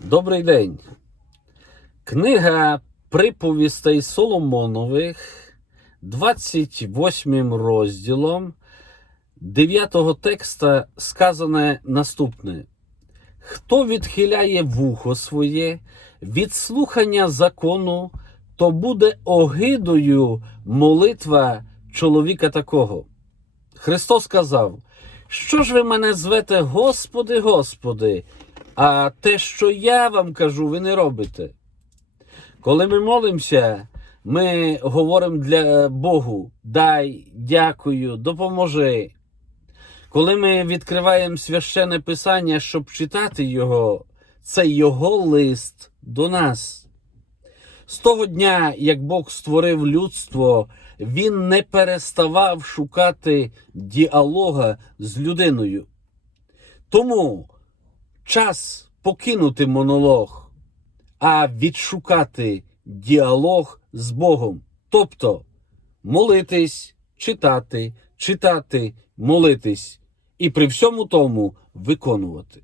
Добрий день. Книга приповістей Соломонових, 28 розділом 9 текста сказане наступне: Хто відхиляє вухо своє від слухання закону, то буде огидою молитва чоловіка такого. Христос сказав: Що ж ви мене звете, Господи, Господи, а те, що я вам кажу, ви не робите. Коли ми молимося, ми говоримо для Богу: дай, дякую, допоможи. Коли ми відкриваємо священне писання, щоб читати його, це його лист до нас. З того дня, як Бог створив людство, він не переставав шукати діалога з людиною. Тому час покинути монолог, а відшукати діалог з Богом. Тобто молитись, читати, читати, молитись і при всьому тому виконувати.